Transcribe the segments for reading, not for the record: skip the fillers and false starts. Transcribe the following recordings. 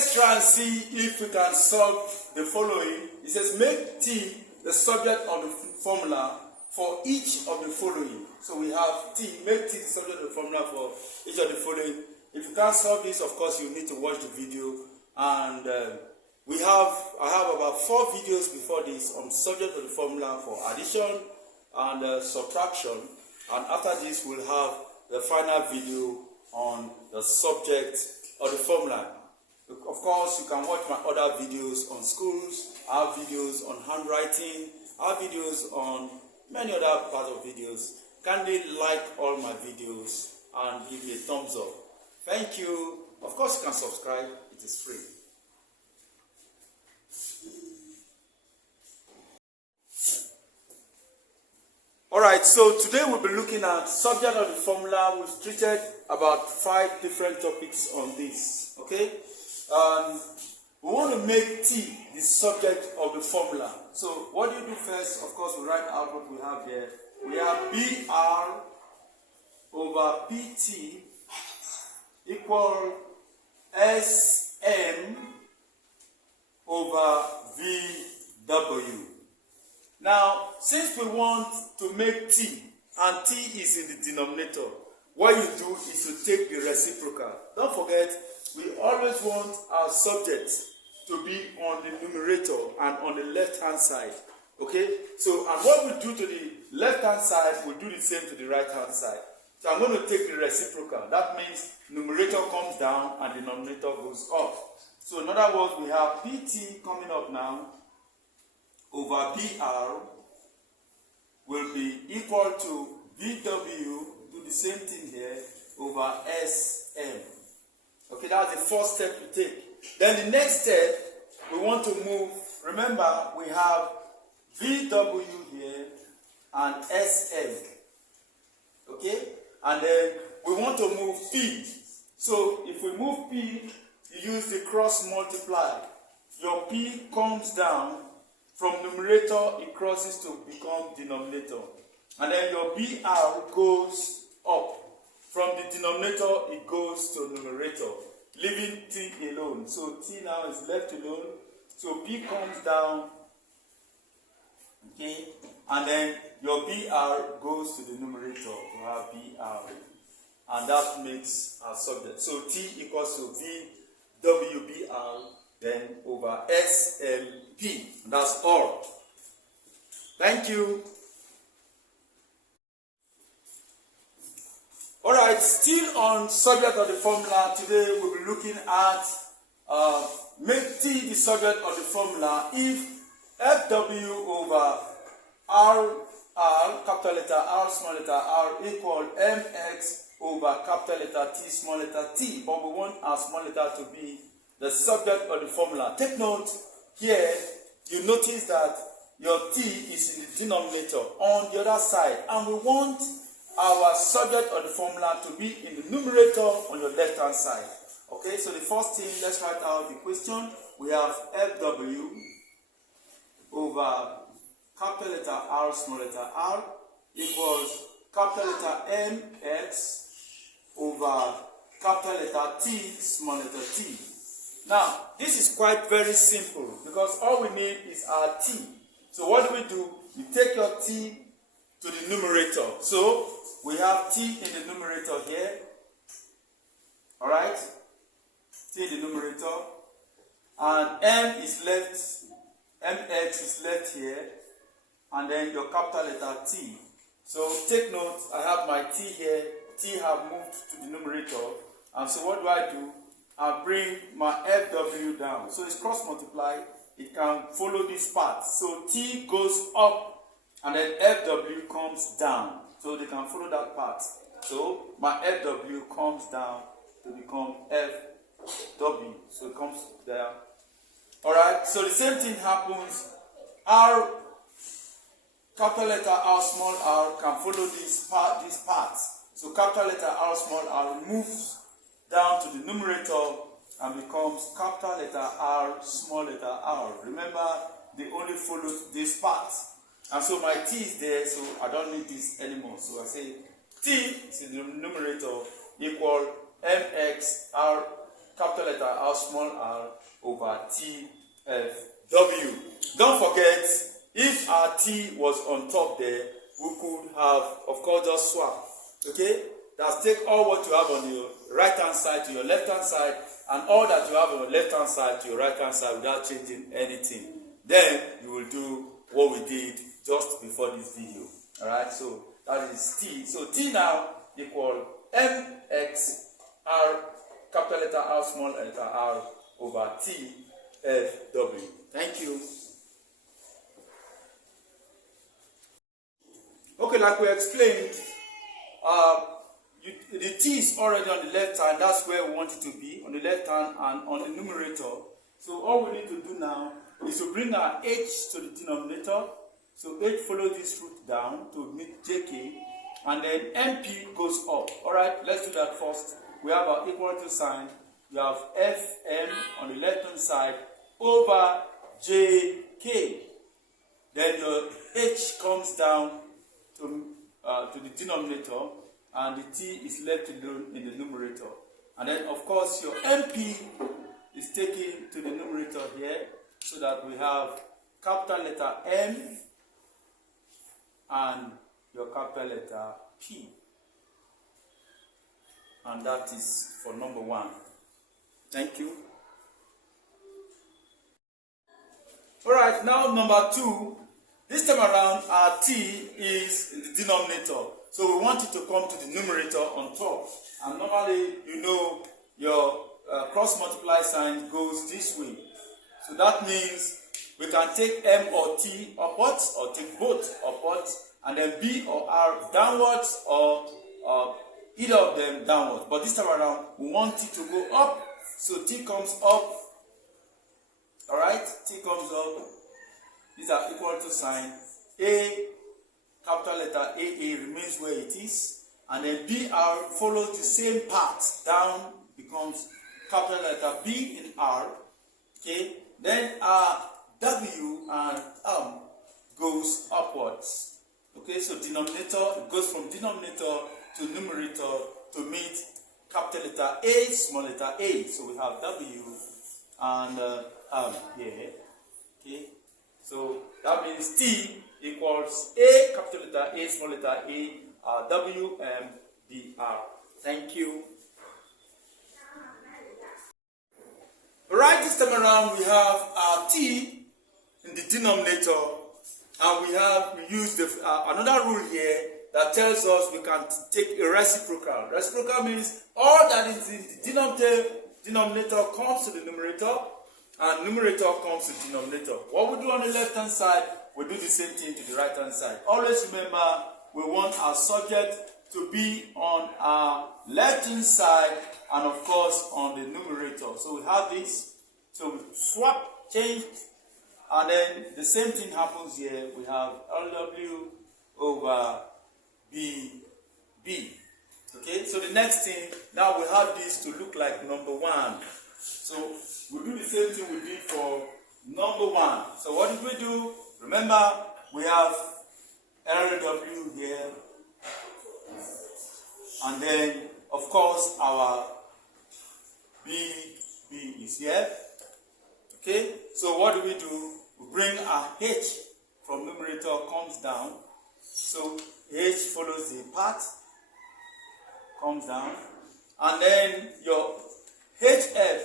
let's try and see if we can solve the following. It says make t the subject of the formula for each of the following. So we have t, make t the subject of the formula for each of the following. If you can't solve this, of course, you need to watch the video. And I have about 4 videos before this on subject of the formula for addition and subtraction. And after this, we'll have the final video on the subject of the formula. Of course, you can watch my other videos on schools. I have videos on handwriting. I have videos on many other parts of videos. Kindly like all my videos and give me a thumbs up. Thank you. Of course, you can subscribe. It is free. Alright, so today we'll be looking at subject of the formula. We've treated about 5 different topics on this. Okay? We want to make t the subject of the formula. So what do you do first? Of course, we write out what we have here. We have BR over PT equal SM over VW. Now, since we want to make t, and t is in the denominator, what you do is you take the reciprocal. Don't forget, we always want our subject to be on the numerator and on the left-hand side. Okay? So, and what we do to the left-hand side, we do the same to the right-hand side. So I'm going to take the reciprocal. That means numerator comes down and the denominator goes up. So in other words, we have PT coming up now over BR will be equal to VW, do the same thing here, over SM. Okay, that's the first step we take. Then the next step, we want to move, remember, we have VW here and SM. Okay? And then we want to move P. So if we move P, you use the cross multiply. Your P comes down from numerator, it crosses to become denominator. And then your BR goes up. From the denominator, it goes to numerator, leaving T alone. So T now is left alone. So P comes down. Okay? And then your BR goes to the numerator to have BR. And that makes our subject. So T equals to VWBR, then over SMP. That's all. Thank you. Alright, still on subject of the formula, today we'll be looking at make T the subject of the formula if FW over R, capital letter R, small letter R equal MX over capital letter T, small letter t. But we want our small letter to be the subject of the formula. Take note here, you notice that your t is in the denominator on the other side. And we want our subject of the formula to be in the numerator on your left-hand side. Okay, so the first thing, let's write out the question. We have FW over capital letter R, small letter r equals capital letter MX over capital letter T, small letter t. Now, this is quite very simple because all we need is our t. So what do? You take your t to the numerator. So we have t in the numerator here. Alright? T in the numerator. And m is left, mx is left here. And then your capital letter t. So take note, I have my t here. T have moved to the numerator. And so what do? I bring my FW down. So it's cross multiply. It can follow this path. So T goes up and then FW comes down. So they can follow that path. So my FW comes down to become FW. So it comes there. Alright, so the same thing happens. R, capital letter R, small r can follow this path. So capital letter R, small r moves down to the numerator and becomes capital letter R, small letter r. Remember, they only follow this path. And so my t is there, so I don't need this anymore. So I say t is in the numerator equal mx r capital letter R small r over T F W. Don't forget, if our T was on top there, we could have, of course, just swap. Okay? That's take all what you have on your right hand side to your left hand side, and all that you have on your left hand side to your right hand side without changing anything. Then you will do what we did just before this video. Alright, so that is T. So T now equal mx r capital letter R small letter r over T F W. Thank you. Okay, like we explained, the T is already on the left hand. That's where we want it to be, on the left hand and on the numerator. So all we need to do now is to bring our h to the denominator. So h follows this root down to meet jk, and then mp goes up. Alright, let's do that first. We have our equal to sign. We have fm on the left hand side over jk. Then your h comes down to the denominator, and the t is left alone in the numerator. And then, of course, your mp is taken to the numerator here, so that we have capital letter M and your capital letter P. And that is for number 1. Thank you. Alright, now number 2. This time around, our T is in the denominator. So we want it to come to the numerator on top. And normally, you know, your cross multiply sign goes this way. So that means we can take M or T upwards, or take both upwards, and then B or R downwards, or either of them downwards. But this time around, we want it to go up. So T comes up. Alright, T comes up. These are equal to sign. A, capital letter AA remains where it is. And then BR follows the same path. Down becomes capital letter B in R. Okay. Then W and goes upwards. Okay, so denominator, it goes from denominator to numerator to meet capital letter A, small letter a. So we have W and here. Okay, so that means T equals A, capital letter A, small letter a, W, M, D, R. Thank you. Right, this time around we have our T in the denominator, and we use another rule here that tells us we can take a reciprocal. Reciprocal means all that is in the denominator comes to the numerator, and numerator comes to the denominator. What we do on the left hand side, we do the same thing to the right hand side. Always remember, we want our subject to be on our left hand side, and of course on the numerator. So we have this, so we swap, change, and then the same thing happens here. We have LW over BB. Okay, so the next thing, now we have this to look like number 1. So we do the same thing we did for number 1. So what did we do? Remember, we have LW here, and then of course our BB is here. Okay, so what do? We bring our H from numerator comes down. So H follows the path, comes down, and then your HF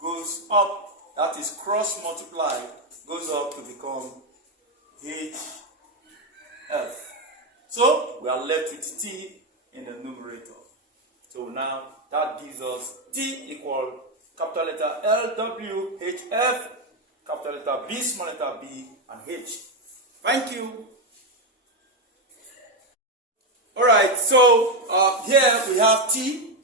goes up, that is cross multiply, goes up to become HF. So we are left with T in the numerator. So now that gives us T equal capital letter LW, HF, capital letter B, small letter b, and H. Thank you. Alright, so here we have T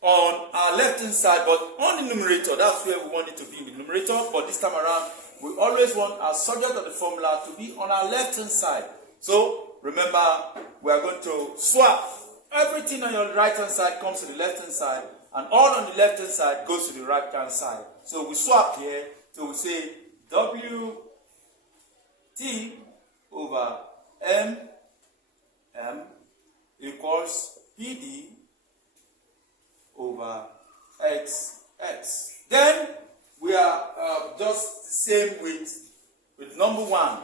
on our left hand side, but on the numerator, that's where we want it to be in the numerator. But this time around, we always want our subject of the formula to be on our left hand side. So remember, we are going to swap. Everything on your right hand side comes to the left hand side, and all on the left hand side goes to the right hand side. So we swap here. So we say W T over M equals PD over XF. x. Then we are just the same with number 1.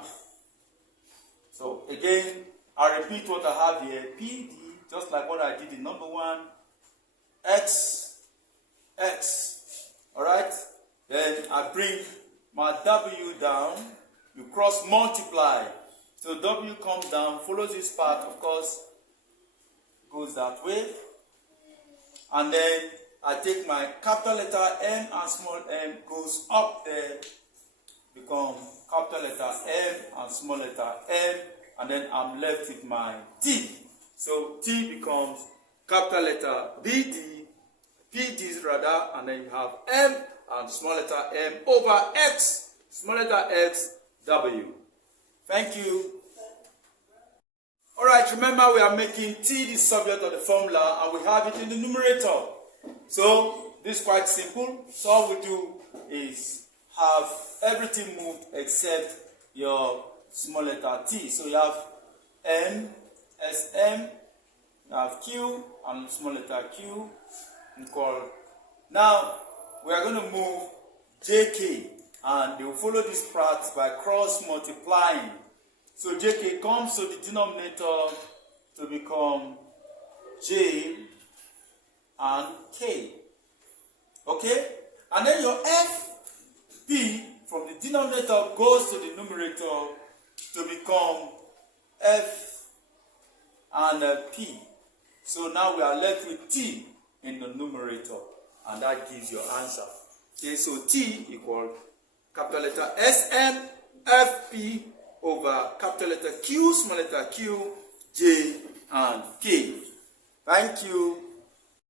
So again, I repeat what I have here. PD, just like what I did in number 1, x, x. Alright? Then I bring my w down. You cross multiply. So w comes down, follows this part, of course, goes that way. And then I take my capital letter M and small m, goes up there, become capital letter M and small letter m, and then I'm left with my T. So T becomes capital letter BD, PD rather, and then you have M and small letter m over X, small letter X, W. Thank you. Alright, remember we are making T the subject of the formula and we have it in the numerator. So this is quite simple. So all we do is have everything moved except your small letter T. So you have M, SM, you have Q and small letter Q. Now we are going to move JK and they will follow this part by cross multiplying. So JK comes to the denominator to become J and K. Okay? And then your FP from the denominator goes to the numerator to become F and P. So now we are left with T in the numerator. And that gives your answer. Okay, so T equals capital letter SM, FP over capital letter Q, small letter q, J, and K. Thank you.